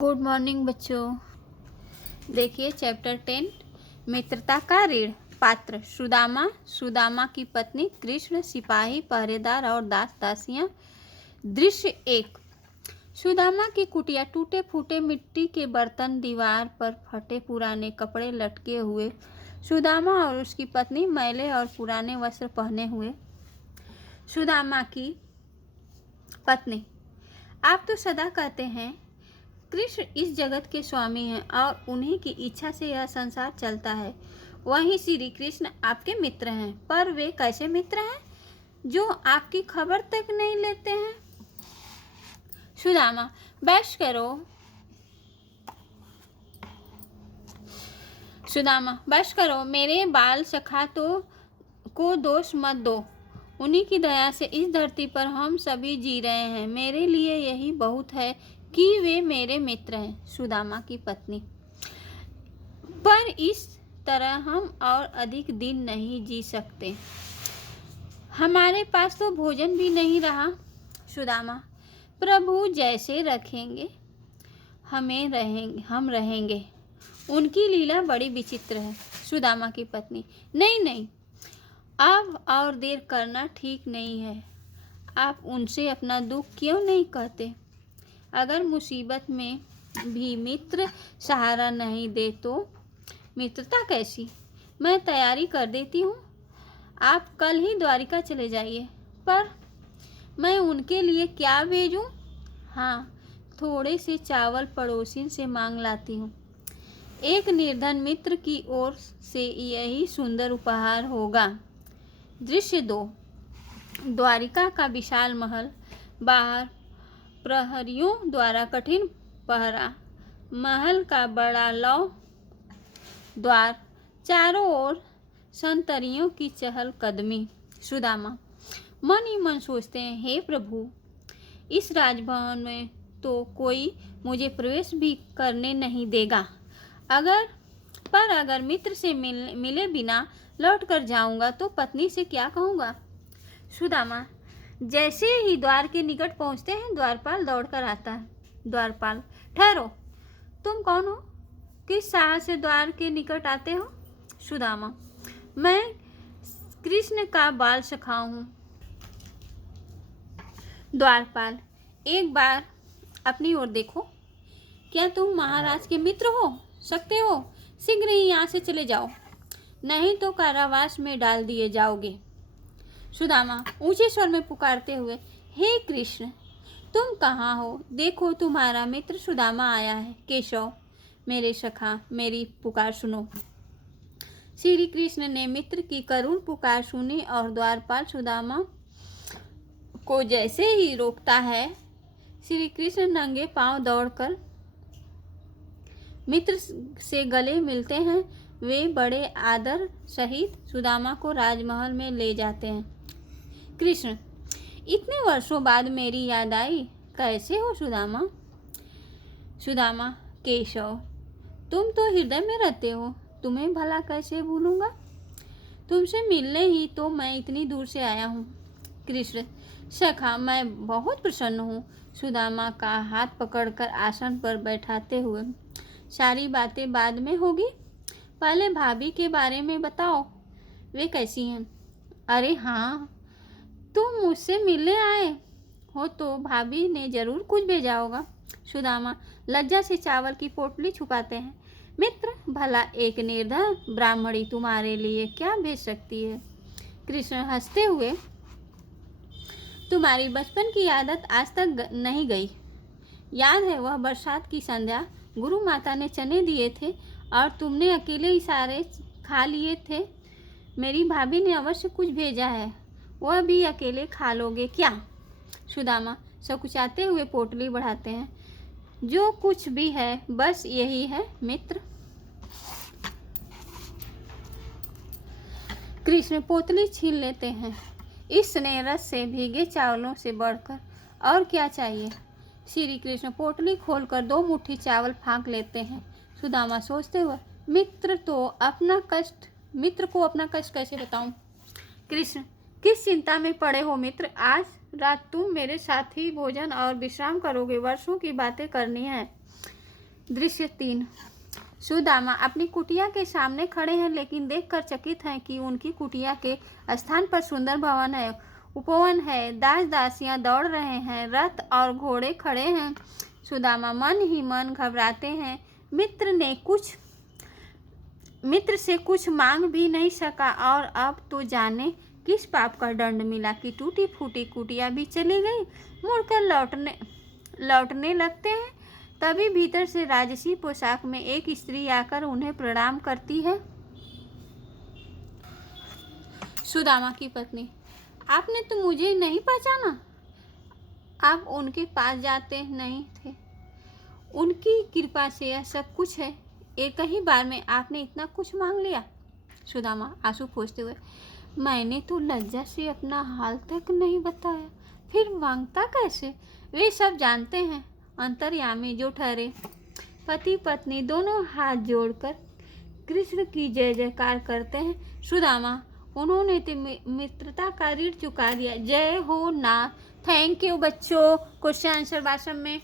Good morning बच्चों। देखिए chapter 10 मित्रता का ऋण। पात्र सुदामा की पत्नी, कृष्ण, सिपाही, पहरेदार और दास दासियां। दृश्य 1। सुदामा की कुटिया। टूटे फूटे मिट्टी के बर्तन, दीवार पर फटे पुराने कपड़े लटके हुए। सुदामा और उसकी पत्नी मैले और पुराने वस्त्र पहने हुए। सुदामा की पत्नी, आप तो सदा कहते हैं कृष्ण इस जगत के स्वामी हैं और उन्हीं की इच्छा से यह संसार चलता है। वहीं श्री कृष्ण आपके मित्र हैं, पर वे कैसे मित्र हैं जो आपकी खबर तक नहीं लेते हैं। सुदामा, बस करो। सुदामा, बस करो। मेरे बाल सखा को दोष मत दो। उन्हीं की दया से इस धरती पर हम सभी जी रहे हैं। मेरे लिए यही बहुत है कि वे मेरे मित्र हैं। सुदामा की पत्नी, पर इस तरह हम और अधिक दिन नहीं जी सकते। हमारे पास तो भोजन भी नहीं रहा। सुदामा, प्रभु जैसे रखेंगे हम रहेंगे। उनकी लीला बड़ी विचित्र है। सुदामा की पत्नी, नहीं, अब और देर करना ठीक नहीं है। आप उनसे अपना दुख क्यों नहीं कहते? अगर मुसीबत में भी मित्र सहारा नहीं दे तो मित्रता कैसी? मैं तैयारी कर देती हूँ। आप कल ही द्वारिका चले जाइए। पर मैं उनके लिए क्या भेजूँ? हाँ, थोड़े से चावल पड़ोसिन से मांग लाती हूँ। एक निर्धन मित्र की ओर से यही सुंदर उपहार होगा। दृश्य 2। द्वारिका का विशाल महल। बाहर प्रहरियों द्वारा कठिन पहरा। महल का बड़ा लौ द्वार। चारों ओर संतरियों की चहल कदमी। सुदामा मन ही मन सोचते हैं, हे प्रभु, इस राजभवन में तो कोई मुझे प्रवेश भी करने नहीं देगा। अगर मित्र से मिले बिना लौट कर जाऊंगा तो पत्नी से क्या कहूँगा? सुदामा जैसे ही द्वार के निकट पहुंचते हैं, द्वारपाल दौड़कर आता है। द्वारपाल, ठहरो, तुम कौन हो? किस साहस से द्वार के निकट आते हो? सुदामा, मैं कृष्ण का बाल सखा हूँ। द्वारपाल, एक बार अपनी ओर देखो। क्या तुम महाराज के मित्र हो सकते हो? शीघ्र ही यहाँ से चले जाओ, नहीं तो कारावास में डाल दिए जाओगे। सुदामा ऊंचे स्वर में पुकारते हुए, हे कृष्ण, तुम कहाँ हो? देखो, तुम्हारा मित्र सुदामा आया है। केशव, मेरे सखा, मेरी पुकार सुनो। श्री कृष्ण ने मित्र की करुण पुकार सुनी और द्वारपाल सुदामा को जैसे ही रोकता है, श्री कृष्ण नंगे पांव दौड़कर मित्र से गले मिलते हैं। वे बड़े आदर सहित सुदामा को राजमहल में ले जाते हैं। कृष्ण, इतने वर्षों बाद मेरी याद आई, कैसे हो सुदामा? सुदामा, केशव, तुम तो हृदय में रहते हो, तुम्हें भला कैसे भूलूंगा? तुमसे मिलने ही तो मैं इतनी दूर से आया हूँ। कृष्ण, सखा, मैं बहुत प्रसन्न हूँ। सुदामा का हाथ पकड़कर आसन पर बैठाते हुए, सारी बातें बाद में होगी, पहले भाभी के बारे में बताओ, वे कैसी हैं? अरे हाँ, तुम मुझसे मिलने आए हो तो भाभी ने जरूर कुछ भेजा होगा। सुदामा लज्जा से चावल की पोटली छुपाते हैं। मित्र, भला एक निर्धन ब्राह्मणी तुम्हारे लिए क्या भेज सकती है? कृष्ण हंसते हुए, तुम्हारी बचपन की आदत आज तक नहीं गई। याद है वह बरसात की संध्या, गुरु माता ने चने दिए थे और तुमने अकेले ही सारे खा लिए थे। मेरी भाभी ने अवश्य कुछ भेजा है, वह भी अकेले खा लोगे क्या? सुदामा सकुचाते हुए पोटली बढ़ाते हैं। जो कुछ भी है बस यही है मित्र। कृष्ण पोतली छीन लेते हैं। इस स्नेह रस से भीगे चावलों से बढ़कर और क्या चाहिए? श्री कृष्ण पोटली खोलकर 2 मुट्ठी चावल फाँक लेते हैं। सुदामा सोचते हुए, मित्र को अपना कष्ट कैसे बताऊं? कृष्ण, किस चिंता में पड़े हो मित्र? आज रात तुम मेरे साथ ही भोजन और विश्राम करोगे। वर्षों की बातें करनी है। दृश्य 3। सुदामा अपनी कुटिया के सामने खड़े हैं, लेकिन देखकर चकित हैं कि उनकी कुटिया के स्थान पर सुंदर भवन है, उपवन है, दास दासियां दौड़ रहे हैं, रथ और घोड़े खड़े हैं। सुदामा मन ही मन घबराते हैं। मित्र से कुछ मांग भी नहीं सका, और अब तो जाने किस पाप का दंड मिला कि टूटी फूटी कुटिया भी चली गई। मुड़कर लौटने लगते हैं, तभी भीतर से राजसी पोशाक में एक स्त्री आकर उन्हें प्रणाम करती है। सुदामा की पत्नी, आपने तो मुझे नहीं पहचाना। आप उनके पास जाते नहीं थे। उनकी कृपा से यह सब कुछ है। एक ही बार में आपने इतना कुछ मांग लिया। सुदामा आंसू पोंछते हुए, मैंने तो लज्जा से अपना हाल तक नहीं बताया, फिर मांगता कैसे? वे सब जानते हैं, अंतर्यामी जो ठहरे। पति पत्नी दोनों हाथ जोड़कर कृष्ण की जय जयकार करते हैं। सुदामा, उन्होंने तो मित्रता का ऋण चुका दिया। जय हो नाथ। थैंक यू बच्चों। क्वेश्चन आंसर भाषण में